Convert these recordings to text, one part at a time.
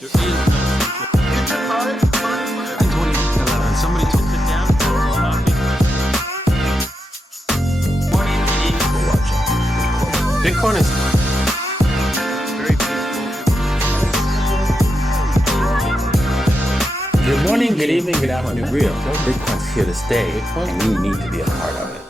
There is no control. In 2011, somebody took it down. Morning, Bitcoin is very peaceful. Good morning, good evening, good afternoon. Real Bitcoin's here to stay, and you need to be a part of it.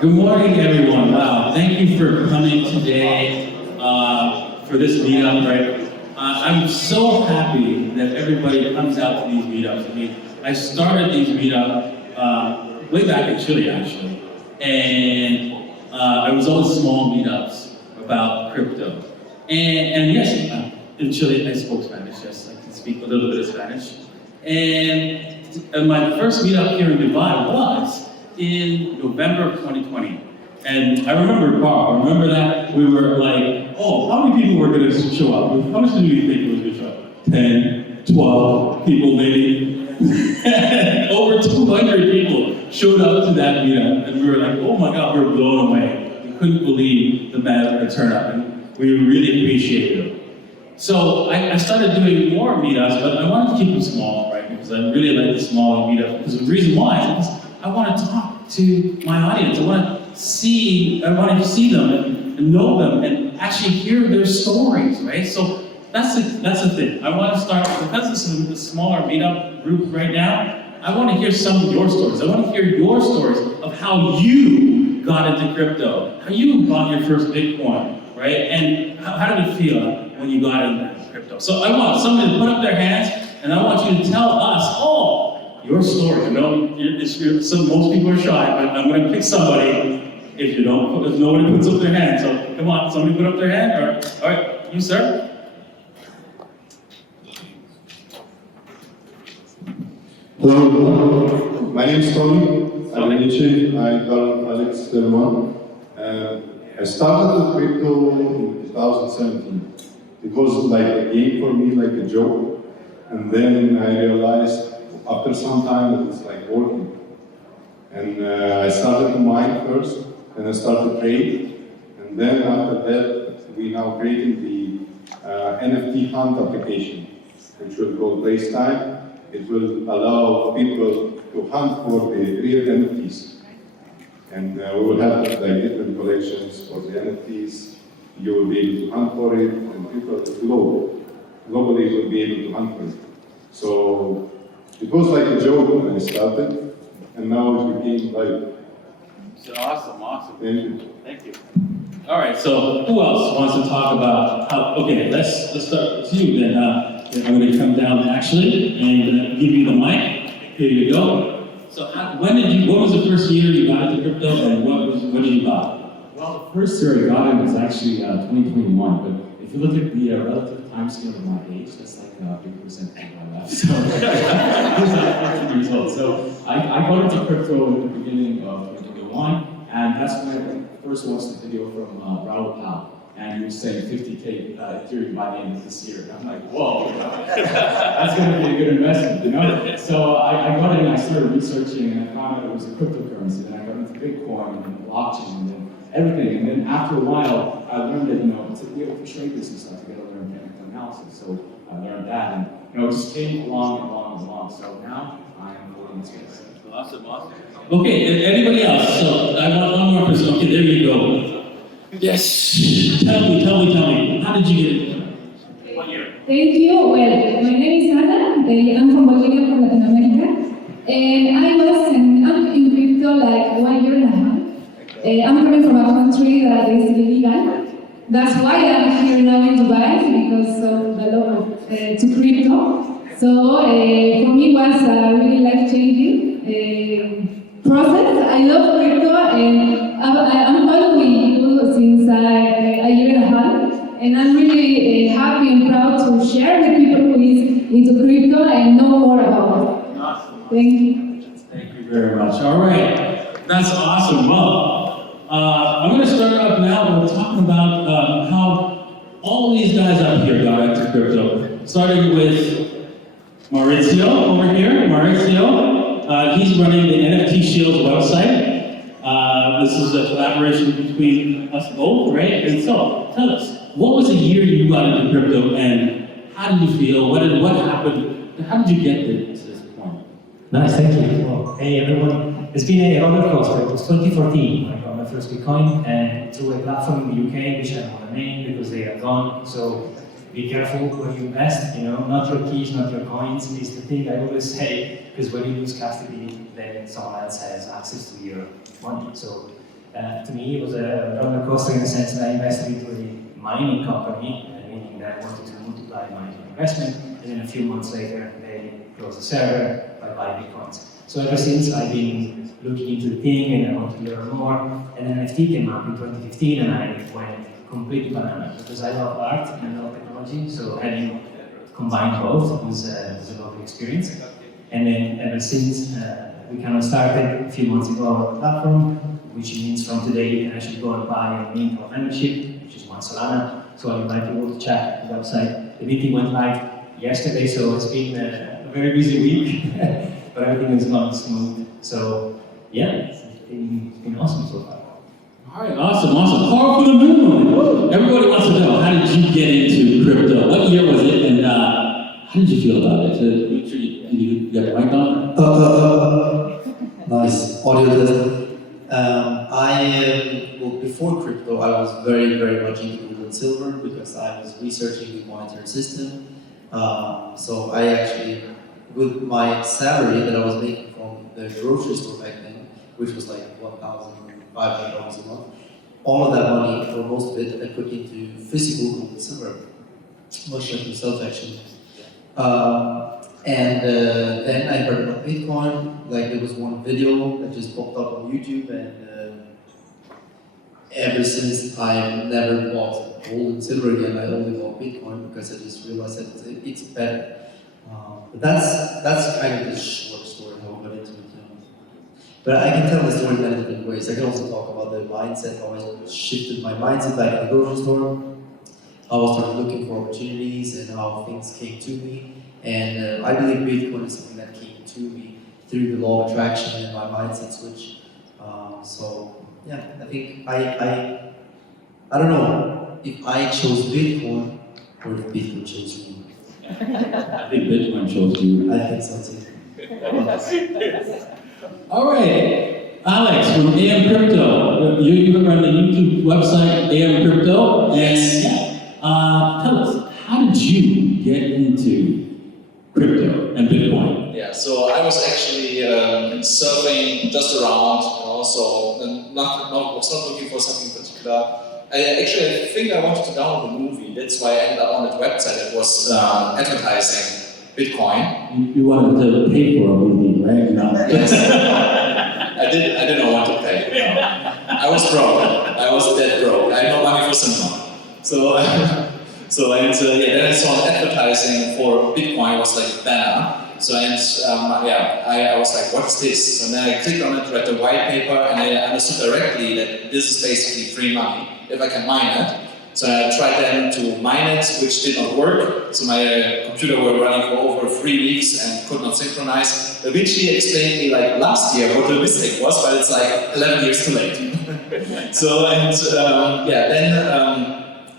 Good morning, everyone. Wow, thank you for coming today for this meetup, right? I'm so happy that everybody comes out to these meetups. I mean, I started these meetups way back in Chile, actually, and I was always small meetups about crypto. And yes, in Chile, I spoke Spanish. Yes, I can speak a little bit of Spanish. And my first meetup here in Dubai was in November of 2020. And I remember that we were like, oh, how many people were going to show up? How much did we think was going to show up? 10, 12 people maybe. Over 200 people showed up to that meetup. And we were like, oh my God, we were blown away. We couldn't believe the turnout. And we really appreciated it. So I started doing more meetups, but I wanted to keep them small, right? Because I really like the small meetups. Because the reason why is because I want to talk to my audience. I want to see them and know them and actually hear their stories, right? So that's the thing. I want to start, because this is a smaller meetup group right now, I want to hear some of your stories. I want to hear your stories of how you got into crypto, how you bought your first Bitcoin, right? And how did it feel when you got into crypto? So I want somebody to put up their hands, and I want you to tell us, your story. I know most people are shy, but I'm going to pick somebody if nobody puts up their hand. So come on, somebody put up their hand. All right, you, sir. Hello, my name is Tony. I'm Davinci. I call ApolloX. I started with crypto in 2017. It was like a game for me, like a joke. And then I realized after some time that it's like working. And I started to mine first, and I started trade. And then after that, we now created the NFT hunt application, which we'll call Place Time. It will allow people to hunt for the real NFTs. And we will have like different collections for the NFTs. You will be able to hunt for it, and people globally will be able to hunt for it. So it was like a joke when I started, and now it became like. Awesome. Thank you. All right, so who else wants to talk about how? Okay, let's start with you then. I'm going to come down actually and give you the mic. Here you go. So what was the first year you got into crypto, and what did you buy? Well, the first year I got it was actually 2021, but if you look at the relative time scale of my age, that's like 50% of my life. So I'm 15 years old. So I got into crypto at the beginning of 2021, and that's when I first watched the video from Raul, and he was saying 50K Ethereum by the end of this year. And I'm like, whoa, that's going to be a good investment, you know? So I got in and I started researching, and I found out it was a cryptocurrency. Then I got into Bitcoin and blockchain and then everything. And then after a while, I learned that, it's a way to trade this and stuff. You got to learn technical analysis. So I learned that, and it just came along. So now I'm in this space. Awesome. Okay, anybody else? So I want one more person. Okay, there you go. Yes. Tell me. How did you get it? What year? Thank you. Well, my name is Ana. I'm from Bolivia, from Latin America. And I'm in crypto like 1 year and a half. I'm coming from a country that is illegal. That's why I'm here now in Dubai, because of the law to crypto. So for me, it was a really life-changing process. I love crypto, and I'm following you since a year and a half. And I'm really happy and proud to share with people who is into crypto and know more about it. Awesome. Thank you. Thank you very much. All right. That's awesome. Well, I'm going to start off now. We're talking about how all of these guys up here got into crypto. Starting with Maurizio over here. Maurizio, he's running the NFT Shields website. This is a collaboration between us both, right? And so, tell us, what was the year you got into crypto, and how did you feel? What happened? How did you get to this point? Nice, thank you. Well, hey everyone. It's been a roller coaster. It was 2014 when I got my first Bitcoin, and through a platform in the UK, which I don't want to name because they are gone. So be careful where you invest. Not your keys, not your coins is the thing I always say. Because when you lose custody, then someone else has access to your money. So to me, it was a roller coaster in the sense that I invested into a mining company, meaning that I wanted to multiply my investment, and then a few months later, they closed the server by buying Bitcoins. So ever since, I've been looking into the thing, and I wanted to learn more. And then NFT came up in 2015, and I went completely banana because I love art and I love technology. So having combined both was a lovely experience. And then ever since, we kind of started a few months ago our platform, which means from today you can actually go and buy a mint or membership, which is 1 Solana. So I invite you all to check the website. The meeting went live yesterday, so it's been a very busy week, but everything has gone smooth. So yeah, it's been awesome so far. All right, awesome. Far from the moon. Everybody wants to know, how did you get into crypto? What year was it, and how did you feel about it? Make sure you got the mic on. Nice. Audio test. Well, before crypto, I was very, very much into gold and silver because I was researching the monetary system. So I actually, with my salary that I was making from the grocery store back then, which was like $1,500 a month, all of that money, or most of it, I put into physical gold and silver, much like yourself actually. And then I heard about Bitcoin. Like there was one video that just popped up on YouTube, and ever since I never bought gold and silver again. I only bought Bitcoin because I just realized that it's better. But that's kind of the short story how I got into it. But I can tell the story in many different ways. I can also talk about the mindset, how I shifted my mindset back in the grocery store, how I started looking for opportunities, and how things came to me. And I believe Bitcoin is something that came to me through the law of attraction and my mindset switch. So yeah, I think I don't know if I chose Bitcoin or if Bitcoin chose me. I think Bitcoin chose you. I think so too. All right, Alex from AMCRYPTO. You run the YouTube website AMCRYPTO, and tell us, how did you get into crypto and Bitcoin? Yeah, so I was actually surfing just around, so was not looking for something particular. I think I wanted to download a movie. That's why I ended up on that website that was advertising Bitcoin. You wanted to pay for a movie, right? No. Yes. I didn't want to pay. No. I was broke. I was dead broke. I had no money for cinema. Then I saw advertising for Bitcoin. It was like a banner. So I was like, what is this? So then I clicked on it, read the white paper, and I understood directly that this is basically free money if I can mine it. So I tried then to mine it, which did not work. So my computer were running for over 3 weeks and could not synchronize. Davinci explained me like last year what the mistake was, but it's like 11 years too late.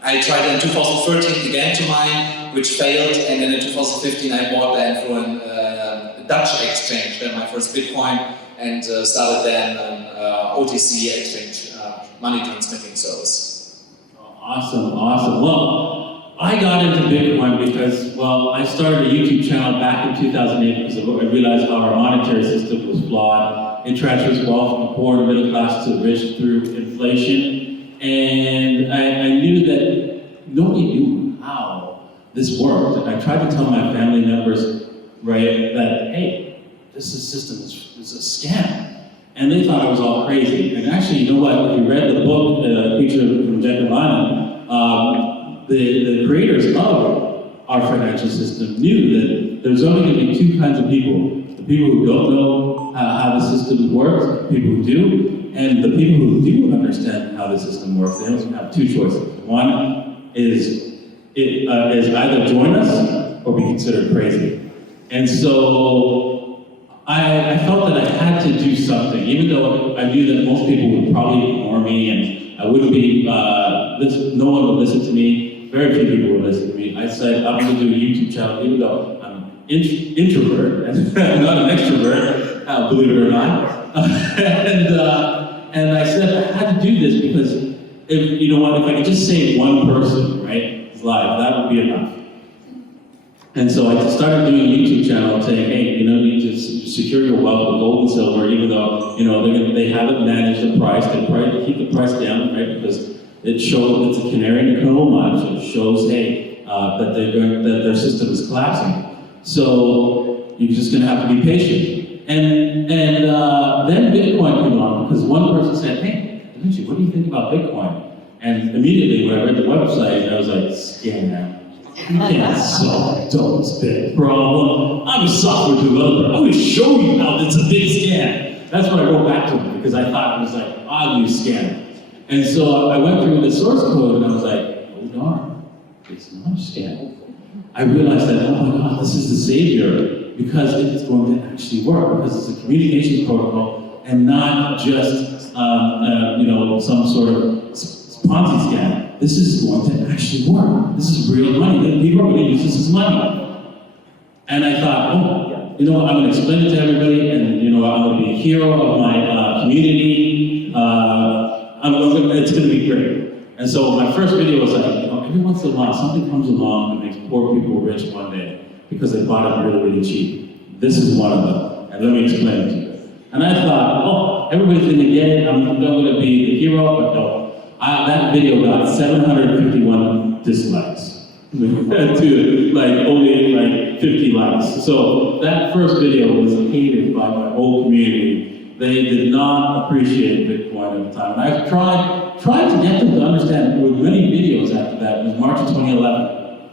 I tried in 2013 again to mine, which failed, and then in 2015 I bought then through a Dutch exchange, then my first Bitcoin, and started then an OTC exchange, money transmitting service. Awesome. Well, I got into Bitcoin because, I started a YouTube channel back in 2008 because I realized how our monetary system was flawed. It transfers wealth from the poor and middle class to the rich through inflation. And I knew that nobody knew how this worked. And I tried to tell my family members, right, that, hey, this system is a scam. And they thought I was all crazy. And actually, you know what? If you read the book, Picture from Giacomani, the creators of our financial system knew that there's only going to be two kinds of people. The people who don't know how the system works, people who do, and the people who do understand how the system works. They only have two choices. One is either join us or be considered crazy. And so I felt that I had to do something, even though I knew that most people would probably ignore me and I wouldn't be, no one would listen to me, very few people would listen to me. I said, I'm going to do a YouTube channel, even though I'm an introvert and not an extrovert, believe it or not. And I said I had to do this because if, you know what, if I could just save one person, right, live, that would be enough. And so I started doing a YouTube channel saying, hey, you know, you need to secure your wealth with gold and silver, even though, you know, they haven't managed the price. They try to keep the price down, right? Because it shows, it's a canary in a coal mine, so it shows, hey, that their system is collapsing. So you're just gonna have to be patient. And then Bitcoin came along because one person said, hey, Davinci, what do you think about Bitcoin? And immediately when I read the website, I was like, scam. You can't solve Doge's big problem. I'm a software developer. I'm going to show you how it's a big scam. That's what I wrote back to him because I thought it was like obvious scam. And so I went through the source code and I was like, oh darn, it's not a scam. I realized that, oh my God, this is the savior because it's going to actually work because it's a communications protocol and not just you know, some sort of Ponzi scam. This is going to actually work. This is real money. People are going to use this as money. And I thought, oh, you know what, I'm going to explain it to everybody, and you know, I'm going to be a hero of my community. It's going to be great. And so my first video was like, you know, every once in a while, something comes along that makes poor people rich one day because they bought it really, really cheap. This is one of them, and let me explain it to you. And I thought, oh, everybody's going to get it. I'm going to be the hero, but no. That video got 751 dislikes to like only like 50 likes. So that first video was hated by my whole community. They did not appreciate Bitcoin at the time. And I tried to get them to understand. There were many videos after that. It was March of 2011.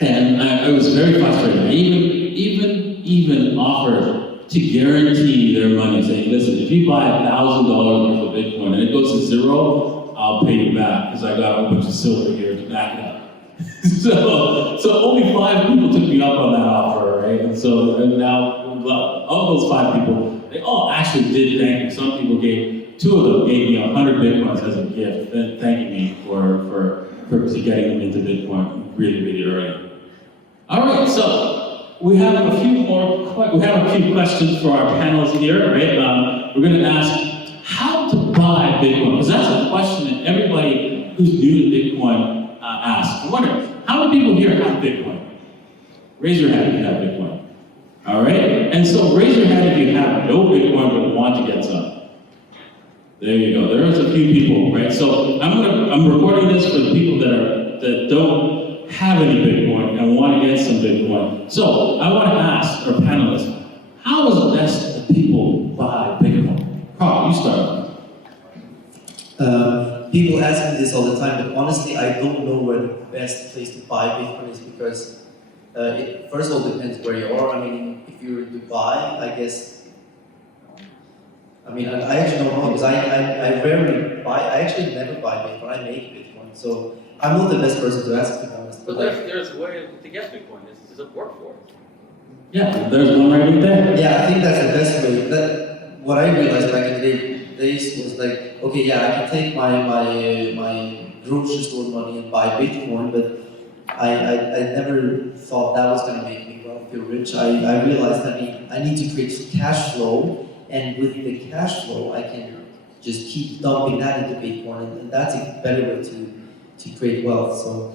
And I was very frustrated. I even offered to guarantee their money, saying, listen, if you buy $1,000 worth of Bitcoin and it goes to zero, I'll pay you back because I got a whole bunch of silver here to back it up. so only 5 people took me up on that offer, right? And now, of those 5 people, they all actually did thank me. Some people two of them gave me 100 Bitcoins as a gift, thanking me for getting them into Bitcoin really, really early. All right, so we have a few questions for our panels here, right? We're going to ask how to buy Bitcoin, because that's a question that everybody who's new to Bitcoin asks. I wonder, how many people here have Bitcoin? Raise your hand if you have Bitcoin. All right? And so raise your hand if you have no Bitcoin but want to get some. There you go. There's a few people, right? So I'm recording this for the people that don't have any Bitcoin and want to get some Bitcoin. So I want to ask our panelists, how is it best that people buy Bitcoin? Carl, you start. People ask me this all the time, but honestly, I don't know where the best place to buy Bitcoin is because it first of all depends where you are. I mean, if you're in Dubai, I guess. I mean, I actually don't know because I rarely buy. I actually never buy Bitcoin. I make Bitcoin, so I'm not the best person to ask, to be honest. But there's a way to get Bitcoin. Does it work for it? Yeah, there's one right there. Yeah, I think that's the best way. What I realized back in the days was like, okay, yeah, I can take my grocery store money and buy Bitcoin, but I never thought that was going to make me wealthy or rich. I realized that I need to create cash flow, and with the cash flow, I can just keep dumping that into Bitcoin, and that's a better way to create wealth. So,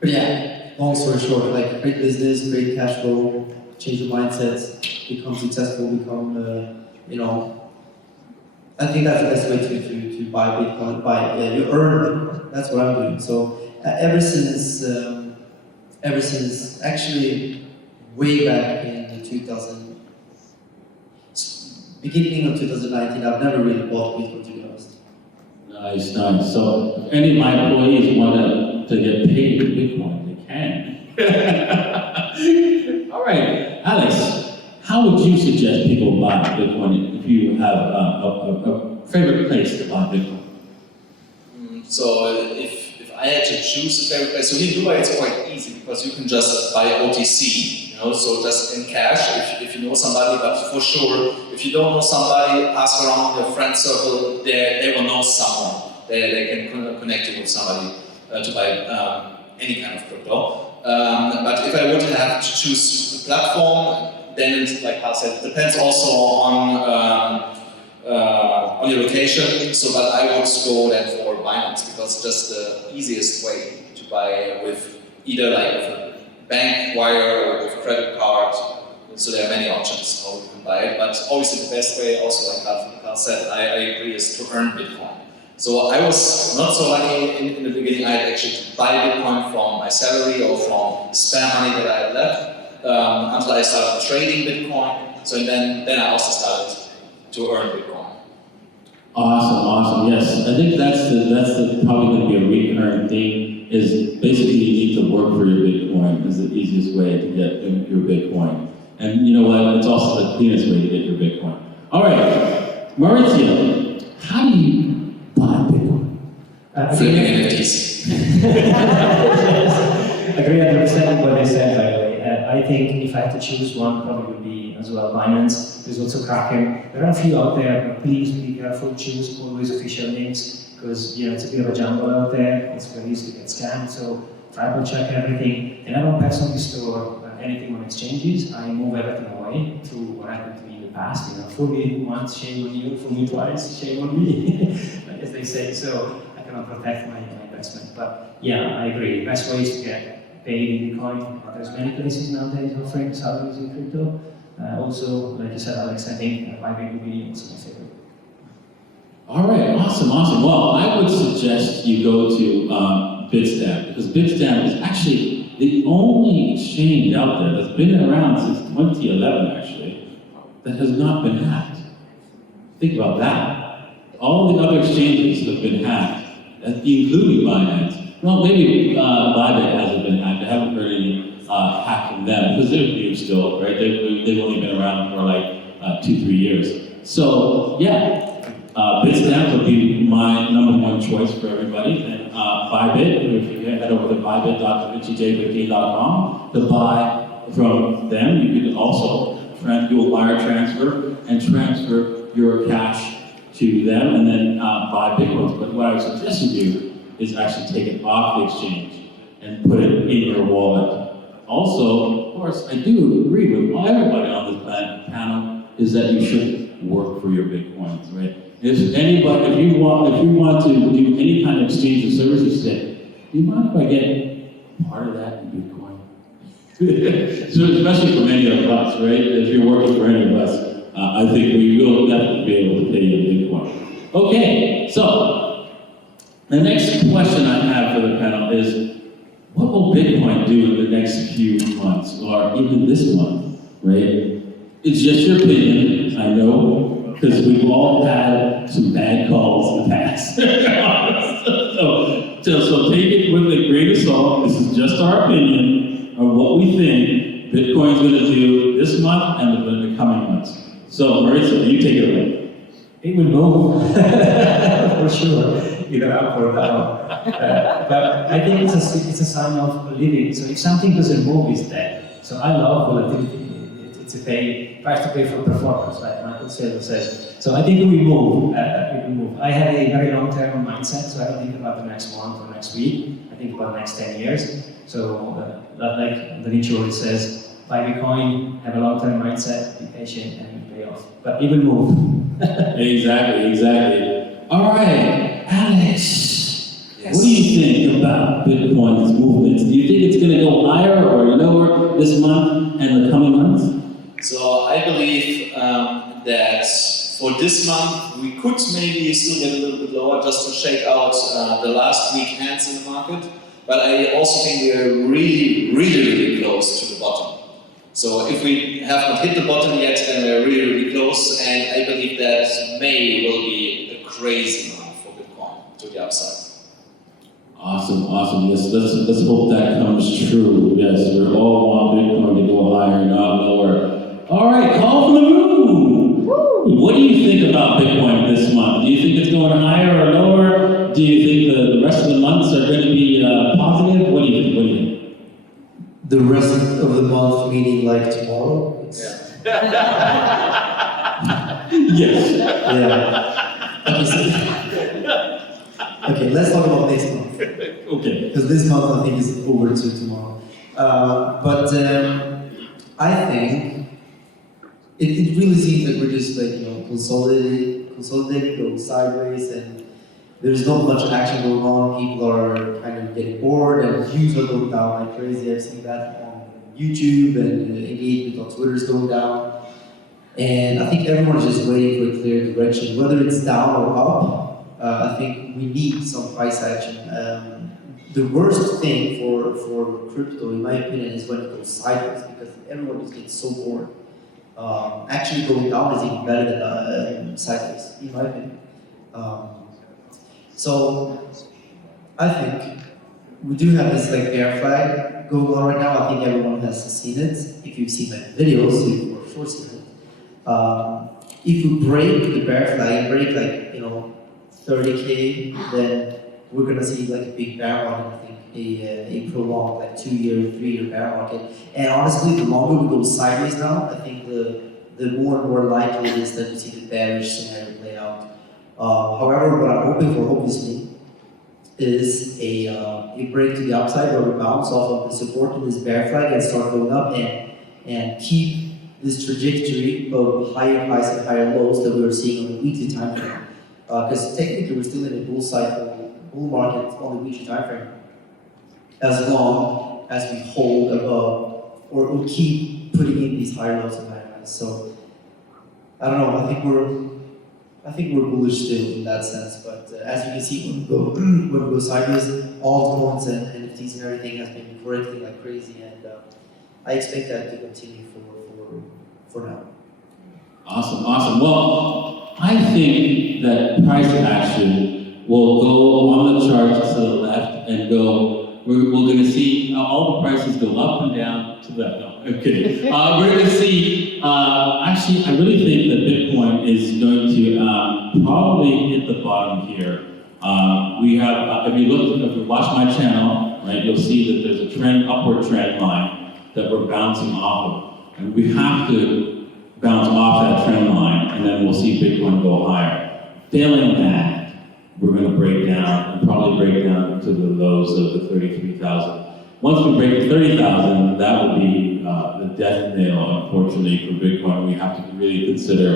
but yeah, long story short, like create business, create cash flow, change your mindset, become successful, become, you know, I think that's the best way to buy Bitcoin. You earn Bitcoin. That's what I'm doing. So ever since actually way back in the beginning of 2019, I've never really bought Bitcoin, to be honest. Nice. So if any of my employees want to get paid in Bitcoin, they can. All right, Alex. How would you suggest people buy Bitcoin if you have a favorite place to buy Bitcoin? So if I had to choose a favorite place, so here in Dubai it's quite easy because you can just buy OTC You know, so just in cash, if you know somebody, but for sure, if you don't know somebody, ask around your friend circle, they will know someone. They can connect you with somebody to buy any kind of crypto. But if I would have to choose the platform, then it's, like Carl said, it depends also on your location. So, but I would go then for Binance because it's just the easiest way to buy with either like with a bank wire or with a credit card. So there are many options how you can buy it. But obviously the best way, also like Carl said, I agree, is to earn Bitcoin. So I was not so lucky in the beginning. I had actually to buy Bitcoin from my salary or from spare money that I had left until I started trading Bitcoin. So then I also started to earn Bitcoin. Awesome. Yes, I think that's probably going to be a recurrent theme. Is basically you need to work for your Bitcoin is the easiest way to get your Bitcoin. And you know what? It's also the cleanest way to get your Bitcoin. All right, Maurizio, how do you buy Bitcoin? Flipping NFTs. Agree 100% with what they said, by the way. I think if I had to choose one, probably would be as well Binance. There's also Kraken. There are a few out there, but please be careful. Choose always official names because it's a bit of a jungle out there. It's very easy to get scammed. So triple check everything. And I don't personally store anything on exchanges. I move everything away to what happened to me in the past. Fool me once, shame on you. Fool me twice, shame on me, as they say. So I cannot protect my investment. But yeah, I agree. The best way is to get paid in Bitcoin. There's many places nowadays offering salaries in crypto. Also, like you said, Alex, I think Bybit would be also my favorite. All right, awesome. Well, I would suggest you go to Bitstamp because Bitstamp is actually the only exchange out there that's been around since 2011, actually, that has not been hacked. Think about that. All the other exchanges have been hacked, including Binance. Well, maybe Bybit hasn't been hacked. I haven't heard any hacking them because they're new still, right? They've only been around for like 2-3 years. So yeah, Bitstamp would be my #1 choice for everybody. And Bybit, if you head over to bybit.davinci.com to buy from them, you can also do a wire transfer and transfer your cash to them and then buy Bitcoins. But what I would suggest you do is actually take it off the exchange and put it in your wallet. Also, of course, I do agree with everybody on this panel is that you should work for your Bitcoins, right? If you want to do any kind of exchange of services today, do you mind if I get part of that in Bitcoin? So especially for many of us, right? If you're working for any of us, I think we will definitely be able to pay you in Bitcoin. Okay, so the next question I have for the panel is, what will Bitcoin do in the next few months, or even this month, right? It's just your opinion, I know, because we've all had some bad calls in the past. so take it with a grain of salt. This is just our opinion of what we think Bitcoin's going to do this month and the coming months. So, Maurizio, you take it away. It will move, for sure, either up or down. But I think it's a sign of living. So if something doesn't move, it's dead. So I love volatility. It's a price to pay for performance, like Michael says. So I think it will move. I have a very long-term mindset, so I don't think about the next month or next week. I think about the next 10 years. So like Davinci always says, buy Bitcoin, have a long-term mindset, be patient, and it will pay off. But it will move. Exactly. All right, Alex. Yes. What do you think about Bitcoin's movements? Do you think it's going to go higher or lower this month and the coming months? So I believe that for this month we could maybe still get a little bit lower just to shake out the last week hands in the market. But I also think we are really close to the bottom. So if we have not hit the bottom yet, then we're really close. And I believe that May will be a crazy month for Bitcoin to the upside. Awesome. Let's hope that comes true. Yes, we all want Bitcoin to go higher, not lower. All right, call from the room. What do you think about Bitcoin this month? Do you think it's going higher or lower? Do you think the rest of the months are going to be positive? What do you think? the rest of the month, meaning like tomorrow. Yes. Yeah. Okay, okay, let's talk about next month. Okay. Because this month I think is over to tomorrow. But I think it really seems like we're just like, consolidating, going sideways, and there's not much action going on. People are kind of getting bored, and views are going down like crazy. I've seen that on YouTube, and engagement on Twitter is going down. And I think everyone's just waiting for a clear direction, whether it's down or up. I think we need some price action. The worst thing for crypto, in my opinion, is when it goes sideways, because everyone just gets so bored. Actually going down is even better than sideways, in my opinion. So I think we do have this like bear flag going on right now. I think everyone has seen it. If you've seen my videos, you for sure seen it. If we break the bear flag and break like 30K, then we're gonna see like a big bear market. I think a prolonged like 2-year, 3-year bear market. And honestly, the longer we go sideways now, I think the more and more likely it is that we see the bearish scenario play out. However, what I'm hoping for, obviously, is a break to the upside where we bounce off of the support of this bear flag and start going up and keep this trajectory of higher highs and higher lows that we were seeing on the weekly time frame. Because technically we're still in a bull market on the weekly time frame, as long as we hold above or we keep putting in these higher lows and higher highs. So I don't know. I think we're bullish still in that sense. But as you can see, when we go sideways, altcoins and NFTs and everything has been correcting like crazy, and I expect that to continue for now. Awesome. Well, I think that price action will go on the charts to the left and go. We're going to see all the prices go up and down to the left. No, I'm kidding. We're going to see. Actually, I really think that Bitcoin is going to probably hit the bottom here. We have, if you watch my channel, right, you'll see that there's a upward trend line that we're bouncing off of. And we have to bounce off that trend line, and then we'll see Bitcoin go higher. Failing that, we're going to break down, and probably break down to the lows of the 33,000. Once we break the 30,000, that will be the death nail, unfortunately, for Bitcoin. We have to really consider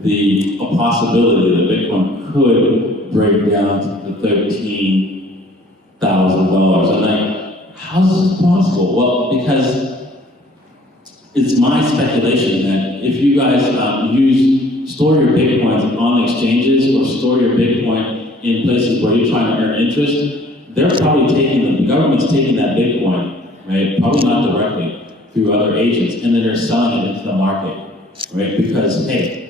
the possibility that Bitcoin could break down to the $13,000. And like, how is this possible? Well, because it's my speculation that if you guys store your Bitcoins on exchanges or store your Bitcoin in places where you're trying to earn interest, they're probably the government's taking that Bitcoin, right? Probably not directly, through other agents, and then they're selling it into the market, right? Because, hey,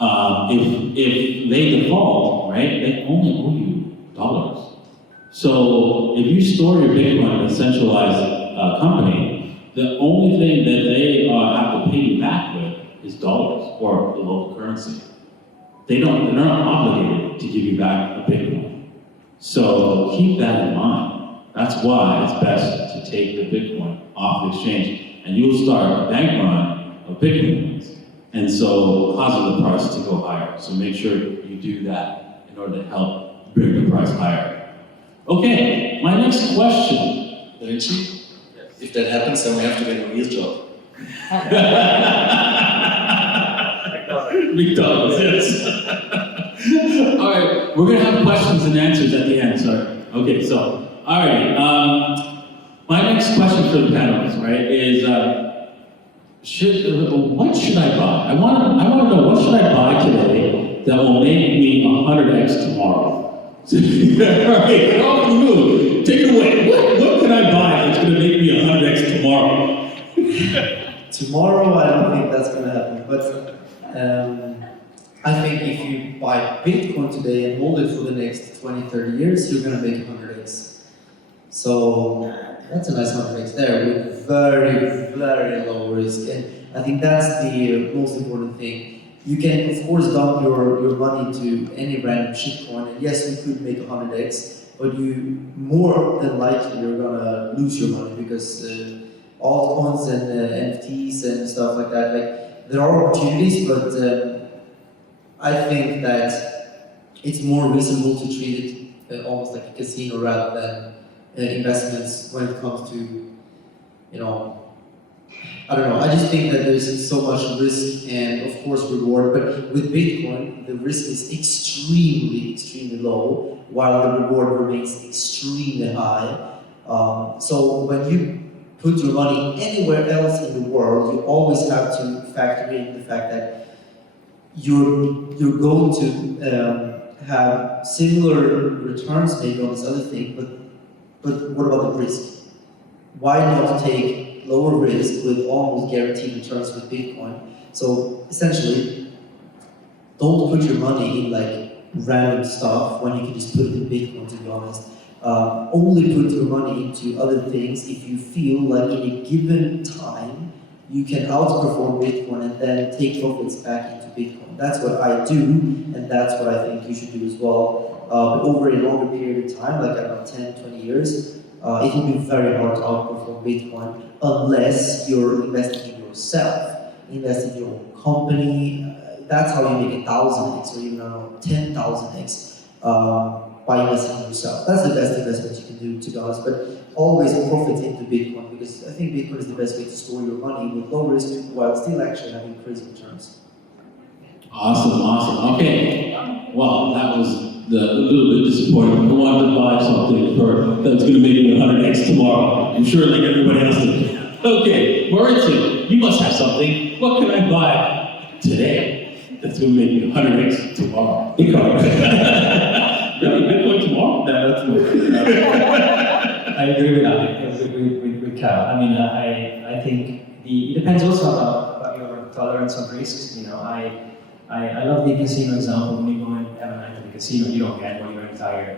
if they default, right, they only owe you dollars. So if you store your Bitcoin in a centralized company, the only thing that they have to pay you back with is dollars or the local currency. They're not obligated to give you back a Bitcoin. So keep that in mind. That's why it's best to take the Bitcoin off the exchange, and you'll start a bank run of Bitcoins, and so causing the price to go higher. So make sure you do that in order to help bring the price higher. Okay, my next question. Davinci? If that happens, then we have to get a real job. McDonald's, yes. All right, we're going to have questions and answers at the end, sorry. Okay, so, all right. My next question for the panelists, right, is what should I buy? I want to know, what should I buy today that will make me 100x tomorrow? All right, off the move. Take it away. What can I buy that's going to make me 100x tomorrow? Tomorrow, I don't think that's going to happen. But I think if you buy Bitcoin today and hold it for the next 20, 30 years, you're going to make 100x. So that's a nice 100x there with very, very low risk. And I think that's the most important thing. You can, of course, dump your money to any random shitcoin, and yes, you could make 100x, but you more than likely you're gonna lose your money because altcoins and NFTs and stuff like that. Like there are opportunities, but I think that it's more reasonable to treat it almost like a casino rather than investments when it comes to, you know, I don't know. I just think that there's so much risk and of course reward. But with Bitcoin, the risk is extremely low, while the reward remains extremely high. So when you put your money anywhere else in the world, you always have to factor in the fact that you're going to have similar returns maybe on this other thing, but what about the risk? Why not take lower risk with almost guaranteed returns with Bitcoin? So essentially, don't put your money in like random stuff when you can just put it in Bitcoin, to be honest. Only put your money into other things if you feel like in a given time you can outperform Bitcoin and then take profits back into Bitcoin. That's what I do, and that's what I think you should do as well. But over a longer period of time, like around 10, 20 years, it will be very hard to outperform Bitcoin unless you're investing in yourself, invest in your own company. That's how you make 1,000x or even 10,000x by investing in yourself. That's the best investment you can do, to be honest. But always profit into Bitcoin, because I think Bitcoin is the best way to store your money with low risk while still actually having crazy returns. Awesome. Okay. Well, that was a little bit disappointing. I wanted to buy something that's going to make me 100x tomorrow. I'm sure like everybody else did. Okay, Maurizio, you must have something. What can I buy today that's going to make me 100x tomorrow? Really? Bitcoin tomorrow? That's I agree with that. With Cal. I mean, I think it depends also about your tolerance of risks. You know, I love the casino example. When you go and have a night at the casino, you don't gamble your entire,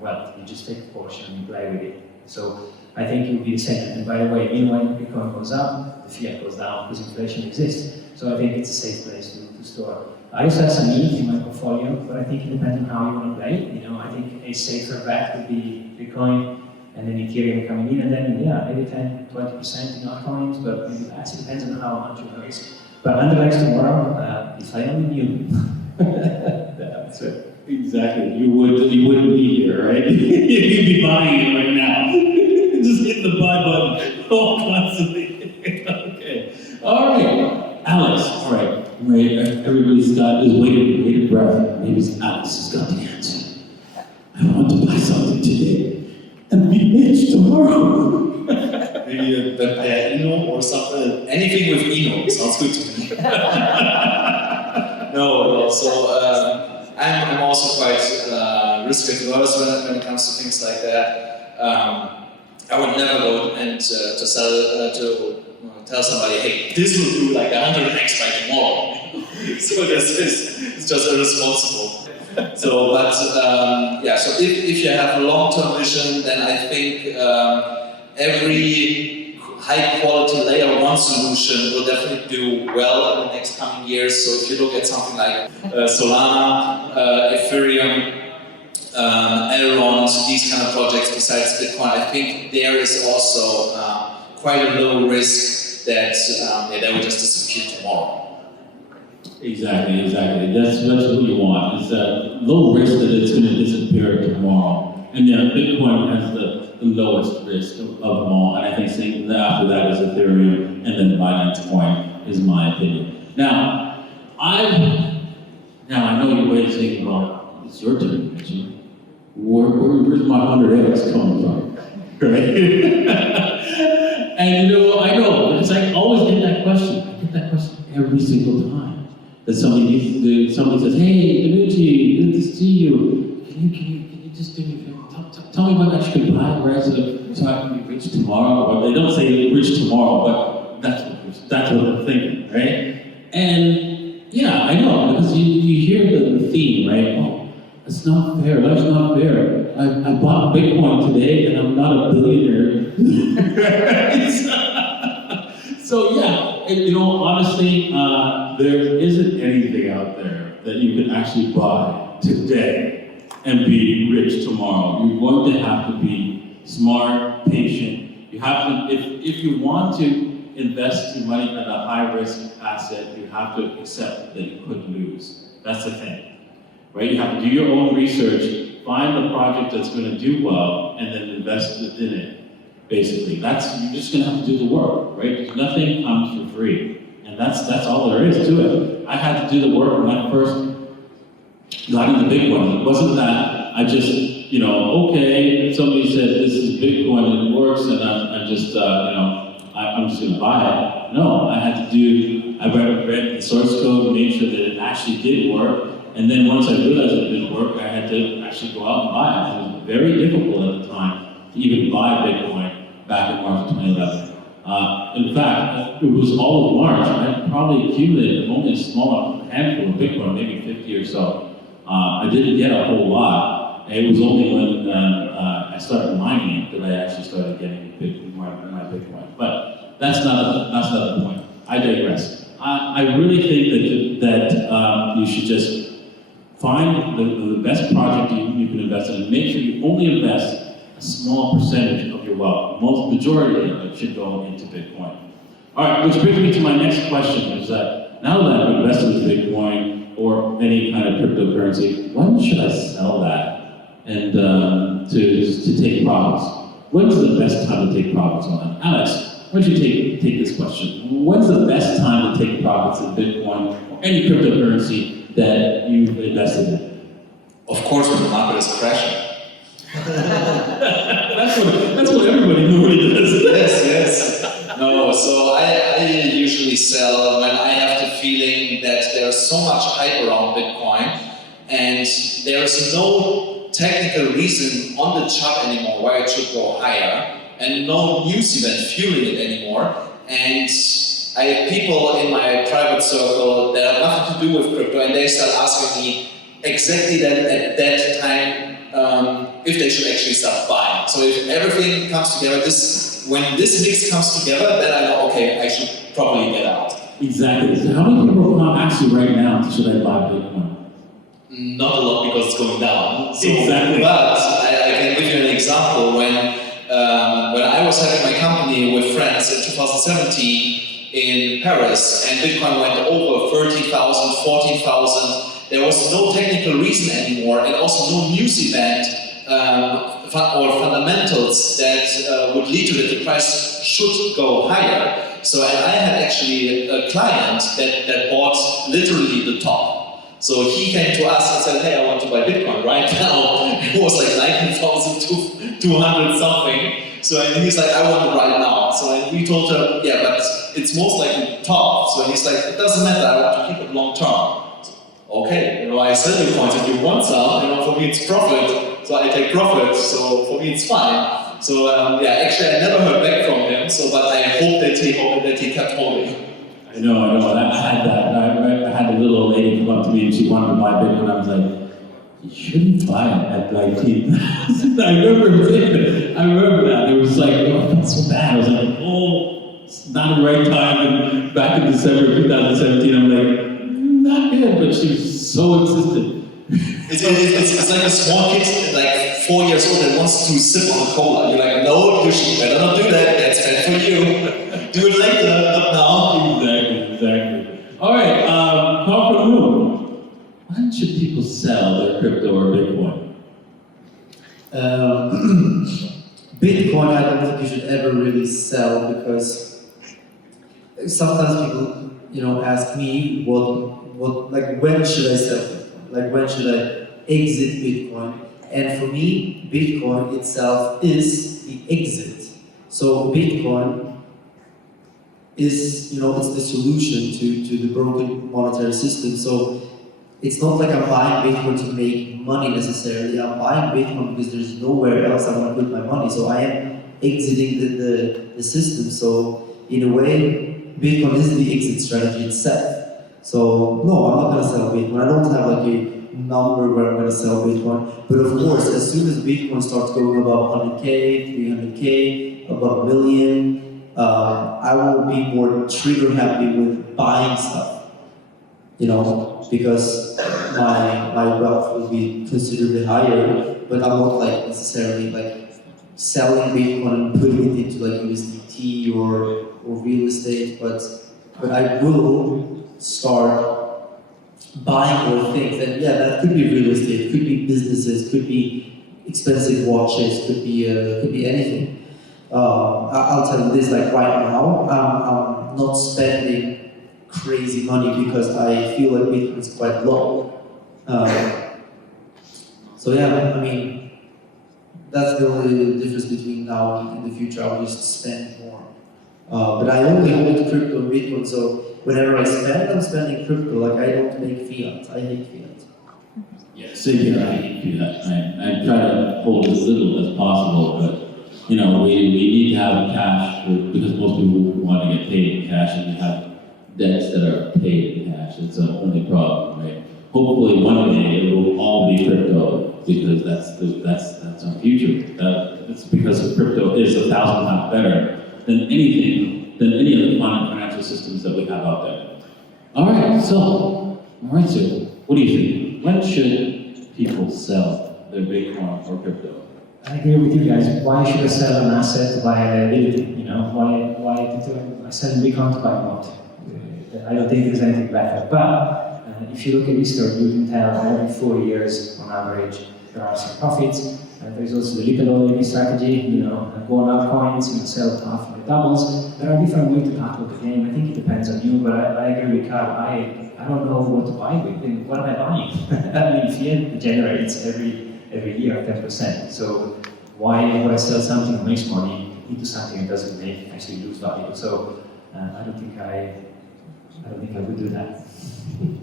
wealth. You just take a portion and you play with it. So I think it would be the same. And by the way, even when Bitcoin goes up, the fiat goes down because inflation exists. So I think it's a safe place to store. I also have some ETH in my portfolio, but I think it depends on how you want to play it. I think a safer bet would be Bitcoin and then Ethereum coming in, and then maybe 10, 20% in altcoins, but maybe less. It depends on how much you risk. But underlegs tomorrow, if I only knew. That's it. Exactly. You wouldn't be here, right? You'd be buying it right now. Just hit the buy button constantly. Okay. All right. Alex. All right. Right. Everybody's got is waiting breath. Maybe Alex has got the answer. I want to buy something today and be rich tomorrow. Maybe a pair Eno or something. Anything with Eno sounds good to me. No. So I'm also quite risk averse when it comes to things like that. I would never go and to tell somebody, hey, this will do like 100x by tomorrow. So this is just irresponsible. So, but so if you have a long-term vision, then I think every high-quality layer 1 solution will definitely do well in the next coming years. So if you look at something like Solana, Ethereum, Elrond, these kind of projects besides Bitcoin, I think there is also quite a low risk that they will just disappear tomorrow. Exactly. That's what you want. It's a low risk that it's going to disappear tomorrow. And Bitcoin has the lowest risk of them all. And I think after that is Ethereum, and then Binance Coin is my opinion. Now I know you're waiting thinking, well, it's your turn, Richie. Where's my 100x coming from? Right? And I know, because I always get that question. I get that question every single time. That somebody says, hey, Davinci, good to see you. Can you just do me a favor? Tell me what I should buy, right? So I can be rich tomorrow. Or they don't say rich tomorrow, but that's what they're thinking, right? And I know, because you hear the theme, right? Oh, it's not fair, life's not fair. I bought Bitcoin today and I'm not a billionaire. So honestly, there isn't anything out there that you can actually buy today and be rich tomorrow. You're going to have to be smart, patient. You have to, if you want to invest your money in a high-risk asset, you have to accept that you could lose. That's the thing, right? You have to do your own research, find the project that's going to do well, and then invest within it. Basically, you're just going to have to do the work, right? Nothing comes for free, and that's all there is to it. I had to do the work when I first got into Bitcoin. It wasn't that I just, okay, somebody said this is Bitcoin and it works, and I'm just, I'm just going to buy it. No, I had to I read the source code, made sure that it actually did work, and then once I realized it didn't work, I had to actually go out and buy it. It was very difficult at the time to even buy Bitcoin back in March of 2011. In fact, it was all of March. I probably accumulated only a small handful of Bitcoin, maybe 50 or so. I didn't get a whole lot. It was only when I started mining it that I actually started getting my Bitcoin. But that's not the point. I digress. I really think that you should just find the best project you can invest in, and make sure you only invest a small percentage of your wealth. The majority of it should go into Bitcoin. All right, which brings me to my next question, is that now that I've invested in Bitcoin or any kind of cryptocurrency, when should I sell that and to take profits? When's the best time to take profits on that? Alex, why don't you take this question? When's the best time to take profits in Bitcoin or any cryptocurrency that you've invested in? Of course, when the market is crashing. that's what everybody normally does. Yes. No, so I usually sell when I have the feeling that there's so much hype around Bitcoin and there's no technical reason on the chart anymore why it should go higher, and no news event fueling it anymore. And I have people in my private circle that have nothing to do with crypto, and they start asking me exactly that at that time if they should actually start buying. So if everything comes together, when this mix comes together, then I know, okay, I should probably get out. Exactly. So how many people are asking right now, should I buy Bitcoin? Not a lot, because it's going down. So, exactly. But I can give you an example. When I was having my company with friends in 2017 in Paris, and Bitcoin went over 30,000, 14,000, there was no technical reason anymore, and also no news event or fundamentals that would lead to that the price should go higher. So I had actually a client that bought literally the top. So he came to us and said, hey, I want to buy Bitcoin right now. It was like 19,200 something. So and he's like, I want it right now. So and we told him, yeah, but it's most likely top. So he's like, it doesn't matter, I want to keep it long term. Okay, I sell you coins if you want some, for me it's profit, so I take profit, so for me it's fine. So actually I never heard back from him, but I hope that he kept holding. I know, I had that. I had a little lady come up to me and she wanted to buy Bitcoin, I was like, you shouldn't buy it at 19. I remember that. It was like, oh, that's so bad. I was like, oh, it's not the right time. And back in December of 2017, I'm like, not good, but she was so insistent. It's like a small kid, like 4 years old, that wants to sip on a cola. You're like, no, you should better not do that. That's bad for you. Do it later, not now. Exactly. All right, call for the room. When should people sell their crypto or Bitcoin? Bitcoin, I don't think you should ever really sell, because sometimes people, ask me when should I sell Bitcoin? Like, when should I exit Bitcoin? And for me, Bitcoin itself is the exit. So Bitcoin is, it's the solution to the broken monetary system. So it's not like I'm buying Bitcoin to make money necessarily. I'm buying Bitcoin because there's nowhere else I want to put my money. So I am exiting the system. So in a way, Bitcoin is the exit strategy itself. So no, I'm not going to sell Bitcoin. I don't have like a number where I'm going to sell Bitcoin. But of course, as soon as Bitcoin starts going above 100K, 300K, above a million, I will be more trigger happy with buying stuff. Because my wealth will be considerably higher, but I'm not necessarily selling Bitcoin and putting it into like USDT or real estate, but I will start buying more things. And yeah, that could be real estate, could be businesses, could be expensive watches, could be anything. I'll tell you this, like right now, I'm not spending crazy money because I feel like Bitcoin is quite low. So yeah, I mean, that's the only difference between now and in the future. I'll just spend more. But I only hold crypto and Bitcoin, so whenever I spend, I'm spending crypto. Like I don't make fiat. I hate fiat. Yeah, same here. I hate fiat. I try to hold as little as possible, but you know, we need to have cash because most people want to get paid in cash, and we have debts that are paid in cash. It's the only problem, right? Hopefully, one day it will all be crypto because that's our future. It's because crypto is 1,000 times better than any of the financial systems that we have out there. All right, so Maurizio, what do you think? When should people sell their Bitcoin or crypto? I agree with you guys. Why should I sell an asset to buy a liability? You know, why I sell Bitcoin to buy what? I don't think there's anything better. But if you look at history, you can tell every 4 years on average there are some profits. There's also the liquidity strategy, you know, go on altcoins, you know, sell half of the doubles. There are different ways to tackle the game. I think it depends on you, but I agree with Carl. I don't know what to buy with. And what am I buying? I mean, fiat generates every year 10%. So why would I sell something that makes money into something that doesn't make actually lose value? So I don't think I would do that.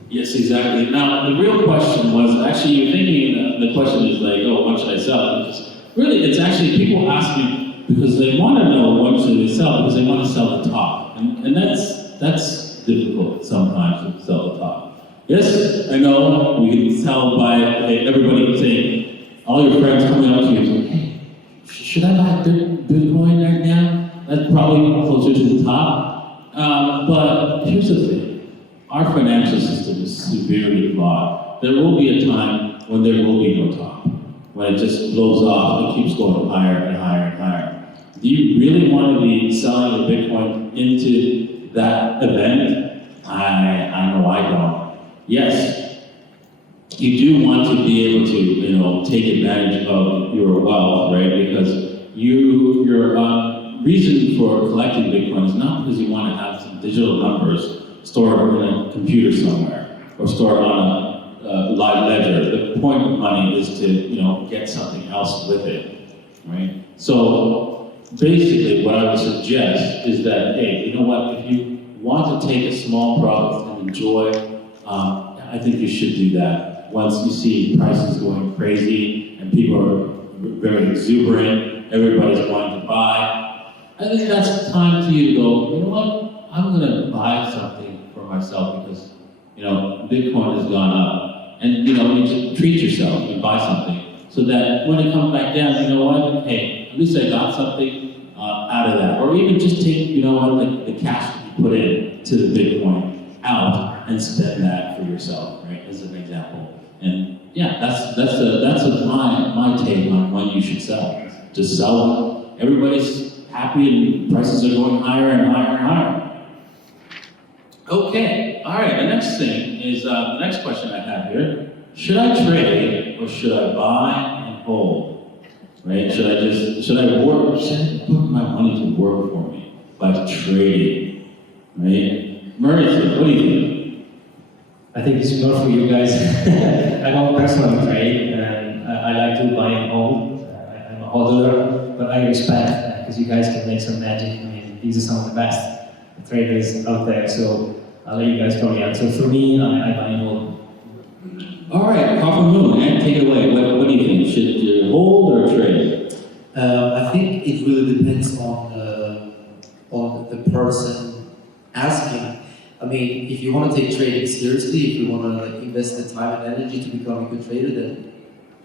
Yes, exactly. Now, the real question was, actually, you're thinking, the question is like, oh, when should I sell? Because really, it's actually, people ask me because they want to know when should they sell, because they want to sell the top. And that's difficult sometimes to sell the top. Yes, I know, we can tell by everybody saying, all your friends coming up to you, saying, hey, should I buy Bitcoin right now? That's probably closer to the top. But here's the thing. Our financial system is severely flawed. There will be a time when there will be no top, when it just blows off, it keeps going higher and higher and higher. Do you really want to be selling your Bitcoin into that event? I know I don't. Yes, you do want to be able to, you know, take advantage of your wealth, right? Because your reason for collecting Bitcoin is not because you want to have some digital numbers stored in a computer somewhere or stored on a live ledger. The point of money is to, you know, get something else with it, right? So basically, what I would suggest is that, hey, you know what? If you want to take a small profit and enjoy, I think you should do that. Once you see prices going crazy and people are very exuberant, everybody's wanting to buy, I think that's time for you to go, you know what? I'm going to buy something for myself because, you know, Bitcoin has gone up. And, you know, you just treat yourself and buy something so that when it comes back down, you know what? Hey, at least I got something out of that. Or even just take, you know what, the cash that you put in to the Bitcoin out and spend that for yourself, right? As an example. And yeah, that's my take on when you should sell. Just sell. Everybody's happy and prices are going higher and higher and higher. Okay, all right, the next thing is, the next question I have here. Should I trade or should I buy and hold? Right, should I put my money to work for me by trading? Right? Maurizio, what do you think? I think this is more for you guys. I don't personally trade, and I like to buy and hold. I'm a holder, but I respect because you guys can make some magic. I mean, these are some of the best traders out there, so I'll let you guys probably answer. For me, I buy and hold. All right, Papa Moon, take it away. What do you think? Should you hold or trade? I think it really depends on the person asking. I mean, if you want to take trading seriously, if you want to invest the time and energy to become a good trader, then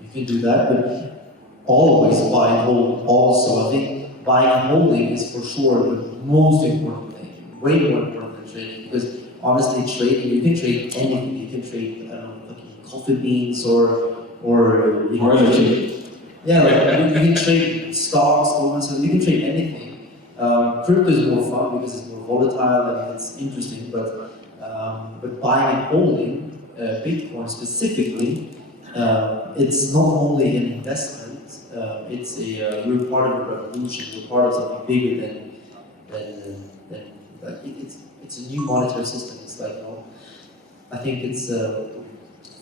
you can do that. But always buy and hold. Also, I think buying and holding is for sure the most important thing. Way more important than trading, because honestly, trading, you can trade anything. You can trade, I don't know, fucking coffee beans or you can trade Yeah, like you can trade stocks, bonds, and you can trade anything. Crypto is more fun because it's more volatile and it's interesting, but buying and holding Bitcoin specifically, it's not only an investment, it's we're part of a revolution, we're part of something bigger than like it's a new monetary system. It's like, you know, I think it's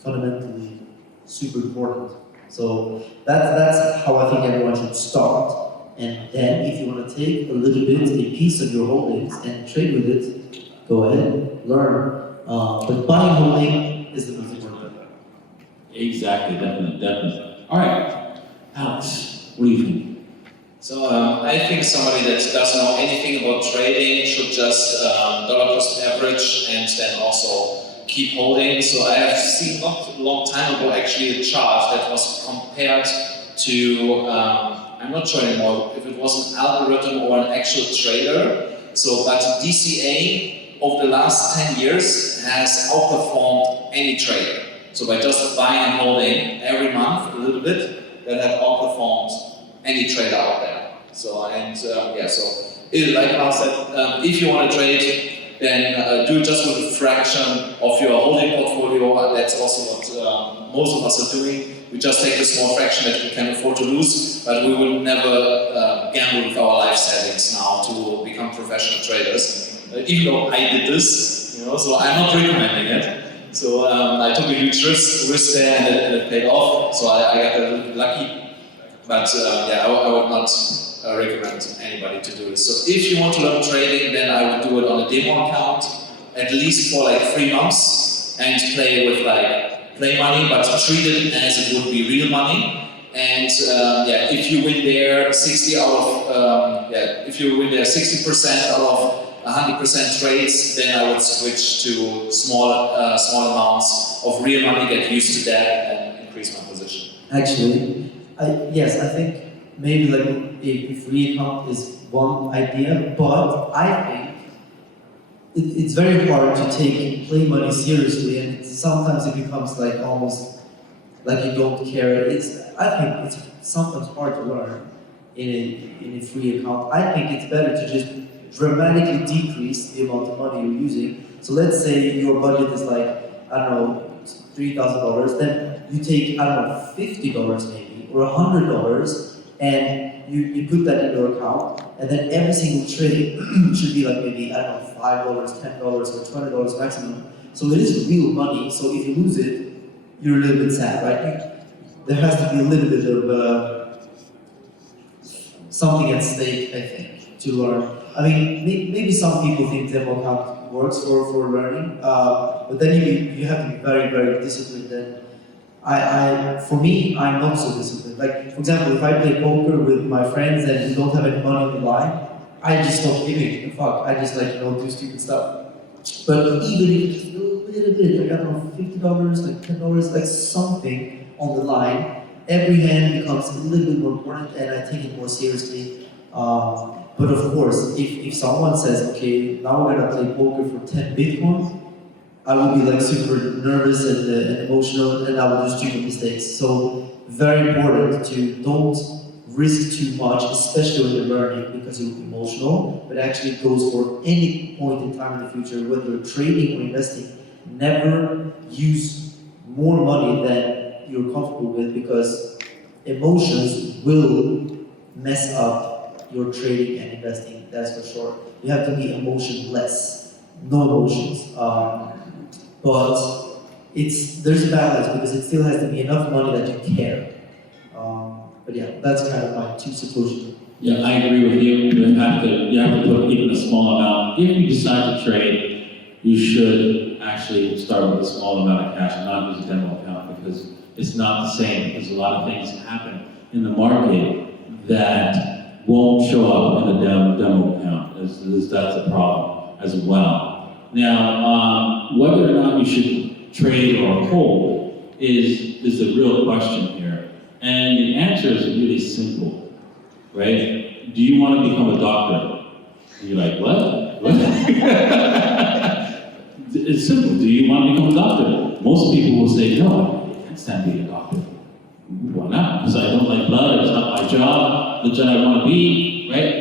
fundamentally super important. So that's how I think everyone should start. And then if you want to take a little bit, a piece of your holdings and trade with it, go ahead, learn. But buying and holding is the most important. Exactly, definitely. All right, Alex, what do you think? So I think somebody that doesn't know anything about trading should just dollar cost average and then also keep holding. So I have seen not a long time ago actually a chart that was compared to, I'm not sure anymore if it was an algorithm or an actual trader. So, but DCA over the last 10 years has outperformed any trader. So by just buying and holding every month a little bit, that have outperformed any trader out there. So, and yeah, so like I said, if you want to trade, then do it just with a fraction of your holding portfolio. That's also what most of us are doing. We just take a small fraction that we can afford to lose, but we will never gamble with our life savings now to become professional traders. Even though I did this, you know, so I'm not recommending it. So I took a huge risk there and it paid off. So I got a little bit lucky. But yeah, I would not recommend anybody to do this. So if you want to learn trading, then I would do it on a demo account, at least for like 3 months, and play with like play money, but treat it as it would be real money. And yeah, if you win there 60 out of if you win there 60% out of 100% trades, then I would switch to small amounts of real money, get used to that, and increase my position. Actually, yes, I think maybe like a free account is one idea, but I think it's very hard to take play money seriously, and sometimes it becomes like almost like you don't care. I think it's sometimes hard to learn in a free account. I think it's better to just dramatically decrease the amount of money you're using. So let's say your budget is like, I don't know, $3,000, then you take, I don't know, $50 maybe, or $100, and you put that in your account, and then every single trade should be like maybe, I don't know, $5, $10, or $20 maximum. So it is real money, so if you lose it, you're a little bit sad, right? There has to be a little bit of something at stake, I think, to learn. I mean, maybe some people think demo account works for learning, but then you have to be very, very disciplined. And for me, I'm not so disciplined. Like, for example, if I play poker with my friends and we don't have any money on the line, I just stop giving a fuck. I just like, you know, do stupid stuff. But even if it's a little bit, like I don't know, $50, like $10, like something on the line, every hand becomes a little bit more important, and I take it more seriously. But of course, if someone says, okay, now we're gonna play poker for 10 Bitcoin, I will be like super nervous and emotional, and I will just do mistakes. So very important to don't risk too much, especially when you're learning, because you're emotional, but actually it goes for any point in time in the future, whether you're trading or investing. Never use more money than you're comfortable with, because emotions will mess up your trading and investing, that's for sure. You have to be emotionless, no emotions. But there's a balance, because it still has to be enough money that you care. But yeah, that's kind of my 2 solutions. Yeah, I agree with you. You have to put even a small amount. If you decide to trade, you should actually start with a small amount of cash and not use a demo account, because it's not the same. Because a lot of things happen in the market that won't show up in a demo account. That's a problem as well. Now, whether or not you should trade or hold is the real question here. And the answer is really simple, right? Do you want to become a doctor? And you're like, what? It's simple. Do you want to become a doctor? Most people will say, no, I can't stand being a doctor. Why not? Because I don't like blood, it's not my job, the job I want to be, right?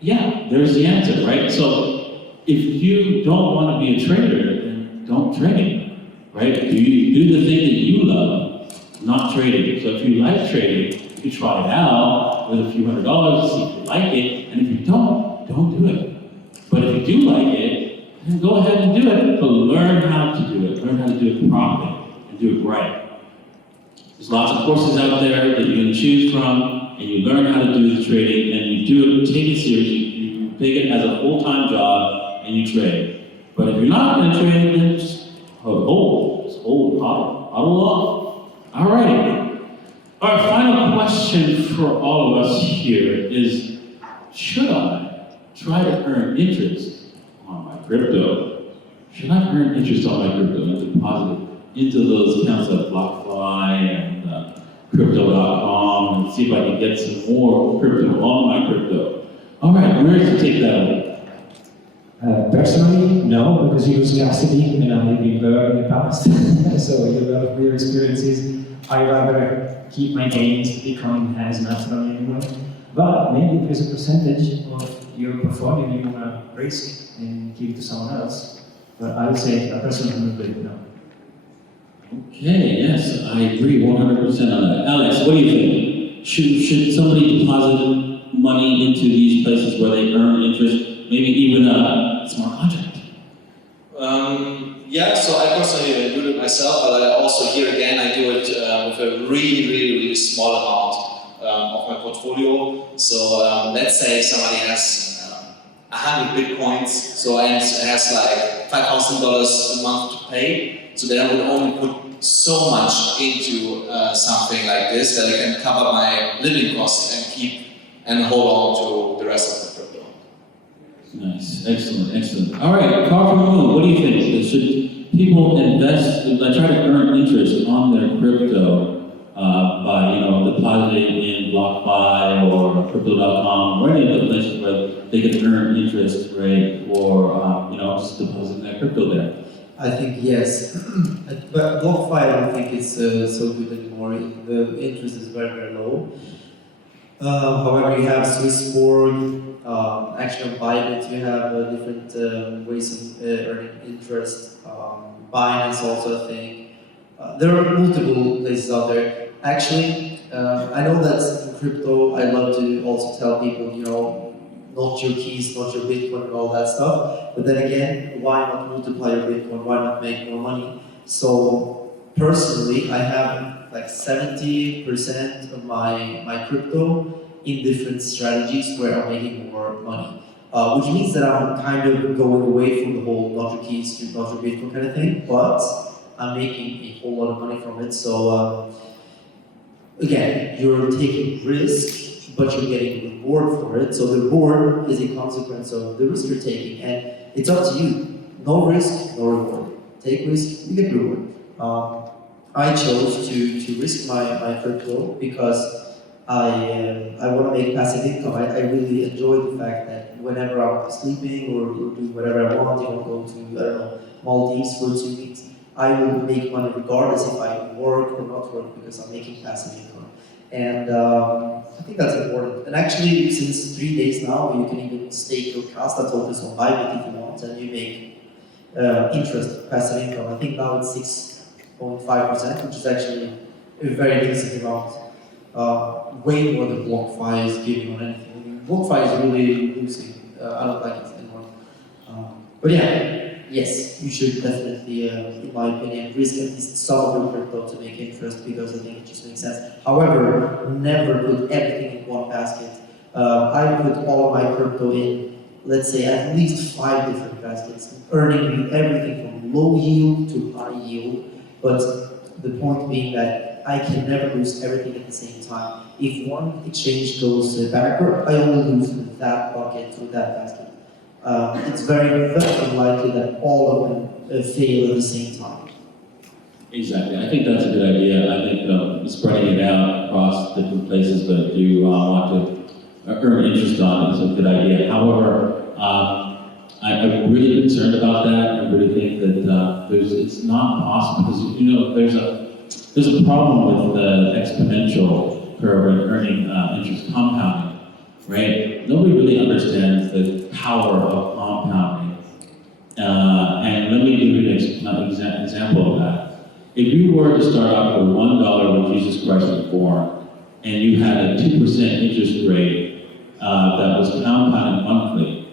Yeah, there's the answer, right? So if you don't want to be a trader, then don't trade, right? Do the thing that you love, not trading. So if you like trading, you try it out with a few $100s, see if you like it, and if you don't do it. But if you do like it, then go ahead and do it, but learn how to do it. Learn how to do it properly and do it right. There's lots of courses out there that you can choose from, and you learn how to do the trading, and you do it, take it seriously, you take it as a full-time job, and you trade. But if you're not going to trade, then just hold off. All right. Our final question for all of us here is, should I try to earn interest on my crypto? Should I earn interest on my crypto and deposit it into those accounts like BlockFi and Crypto.com and see if I can get some more crypto on my crypto? All right, where to take that away? Personally, no, because you lose scarcity and I've been burned in the past. So you have a lot of real experiences. I rather keep my gains. Bitcoin has naturally anyway. But maybe there's a percentage of your portfolio you want to risk and give to someone else. But I would say a personal belief, no. Okay, yes, I agree 100% on that. Alex, what do you think? Should somebody deposit money into these places where they earn interest, maybe even a smart contract? Yeah, so I personally do it myself, but I also here again I do it with a really small amount of my portfolio. So let's say somebody has 100 bitcoins, so and has like $5,000 a month to pay. So then I would only put so much into something like this that I can cover my living costs and keep and hold on to the rest of the crypto. Nice, excellent. All right, Carl from the Moon, what do you think? Should people invest, try to earn interest on their crypto by, depositing in BlockFi or Crypto.com or any other places where they can earn interest, right? Or, just deposit their crypto there? I think yes, but BlockFi I don't think it's so good anymore. The interest is very low. However, you have Swissborg, actually on Bybit you have different ways of earning interest. Binance also, I think. There are multiple places out there. Actually, I know that in crypto I love to also tell people, not your keys, not your Bitcoin and all that stuff. But then again, why not multiply your Bitcoin? Why not make more money? So personally, I have like 70% of my crypto in different strategies where I'm making more money. Which means that I'm kind of going away from the whole not your keys to not your Bitcoin kind of thing, but I'm making a whole lot of money from it. So again, you're taking risk, but you're getting reward for it. So the reward is a consequence of the risk you're taking, and it's up to you. No risk, no reward. Take risk, you get reward. I chose to risk my crypto because I want to make passive income. I really enjoy the fact that whenever I'm sleeping or doing whatever I want, go to Maldives for 2 weeks, I will make money regardless if I work or not work because I'm making passive income. And I think that's important. And actually, since 3 days now, you can even stake your Casta tokens on Bybit if you want, and you make interest, passive income. I think now it's 6.5%, which is actually a very decent amount. Way more than BlockFi is giving on anything. I mean, BlockFi is really losing. I don't like it anymore. But yeah, yes, you should definitely, in my opinion, risk at least some of your crypto to make interest because I think it just makes sense. However, never put everything in one basket. I put all of my crypto in, let's say, at least 5 different baskets, earning everything from low yield to high yield. But the point being that I can never lose everything at the same time. If one exchange goes backward, I only lose that bucket or that basket. It's very unlikely that all of them fail at the same time. Exactly. I think that's a good idea. I think spreading it out across different places that you want to earn interest on is a good idea. However, I'm really concerned about that. I really think that it's not possible because there's there's a problem with the exponential curve and earning interest compounding, right? Nobody really understands the power of compounding. And let me give you an example of that. If you were to start off with $1 when Jesus Christ was born, and you had a 2% interest rate that was compounded monthly,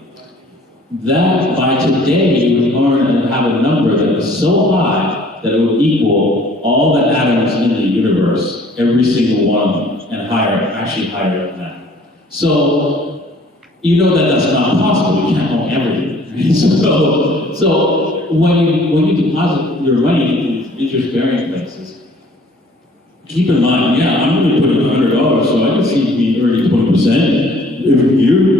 that by today you would earn and have a number that was so high that it would equal all the atoms in the universe, every single one of them, and higher, actually higher than that. So, you know that that's not possible. You can't own everything. Right? So when you deposit your money in interest-bearing places, keep in mind, yeah, I'm going to put in $100, so I can see me earning 20% every year.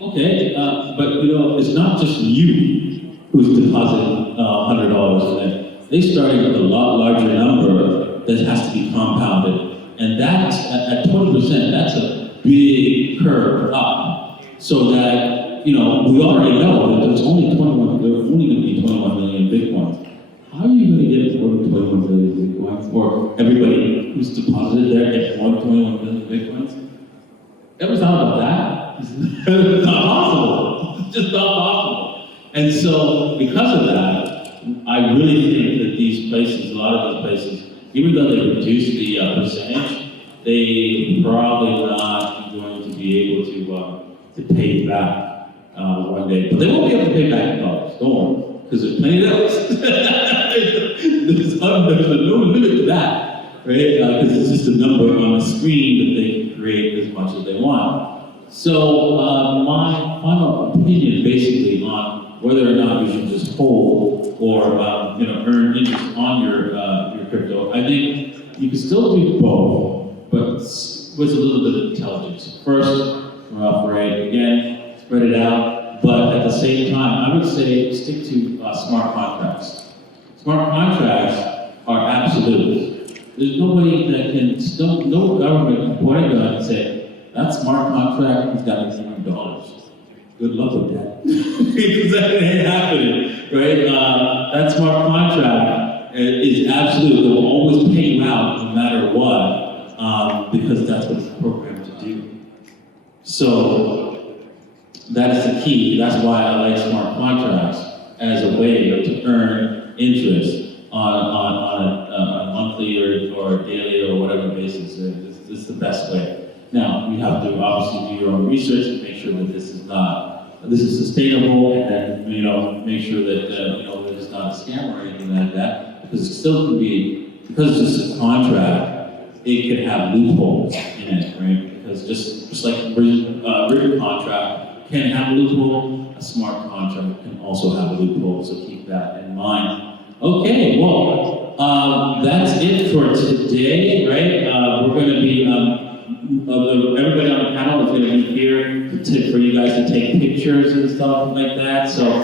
Okay, but you know, it's not just you who's depositing $100 in it. They started with a lot larger number that has to be compounded, and that's at 20%. That's a big curve up. So that we already know that there's only going to be 21 million Bitcoins. How are you going to get more than 21 million Bitcoins, or everybody who's deposited there gets more than 21 million Bitcoins? Ever thought about that? It's not possible. It's just not possible. And so, because of that, I really think that these places, a lot of these places, even though they reduce the percentage, they probably not going to be able to pay you back one day. But they won't be able to pay back in dollars. Don't worry, because there's plenty of those. there's no limit to that, right? Because it's just a number on a screen that they can create as much as they want. So my final opinion, basically, on whether or not you should just hold or earn interest on your crypto, I think you can still do both, but with a little bit of intelligence. First, right, again, spread it out, but at the same time, I would say stick to smart contracts. Smart contracts are absolute. There's nobody that can, no government can point a gun and say, that smart contract has got me $100. Good luck with that. Because that ain't happening, right? That smart contract is absolute. It will always pay you out no matter what, because that's what it's programmed to do. So that is the key. That's why I like smart contracts as a way to earn interest on a monthly or daily or whatever basis. It's the best way. Now, you have to obviously do your own research and make sure that this is sustainable, and then, make sure that, that it's not a scam or anything like that, because it still can be, because it's just a contract, it can have loopholes in it, right? Because just like a written contract can have a loophole, a smart contract can also have a loophole, so keep that in mind. Okay, well, that's it for today, right? We're going to be, everybody on the panel is going to be here for you guys to take pictures and stuff like that. So.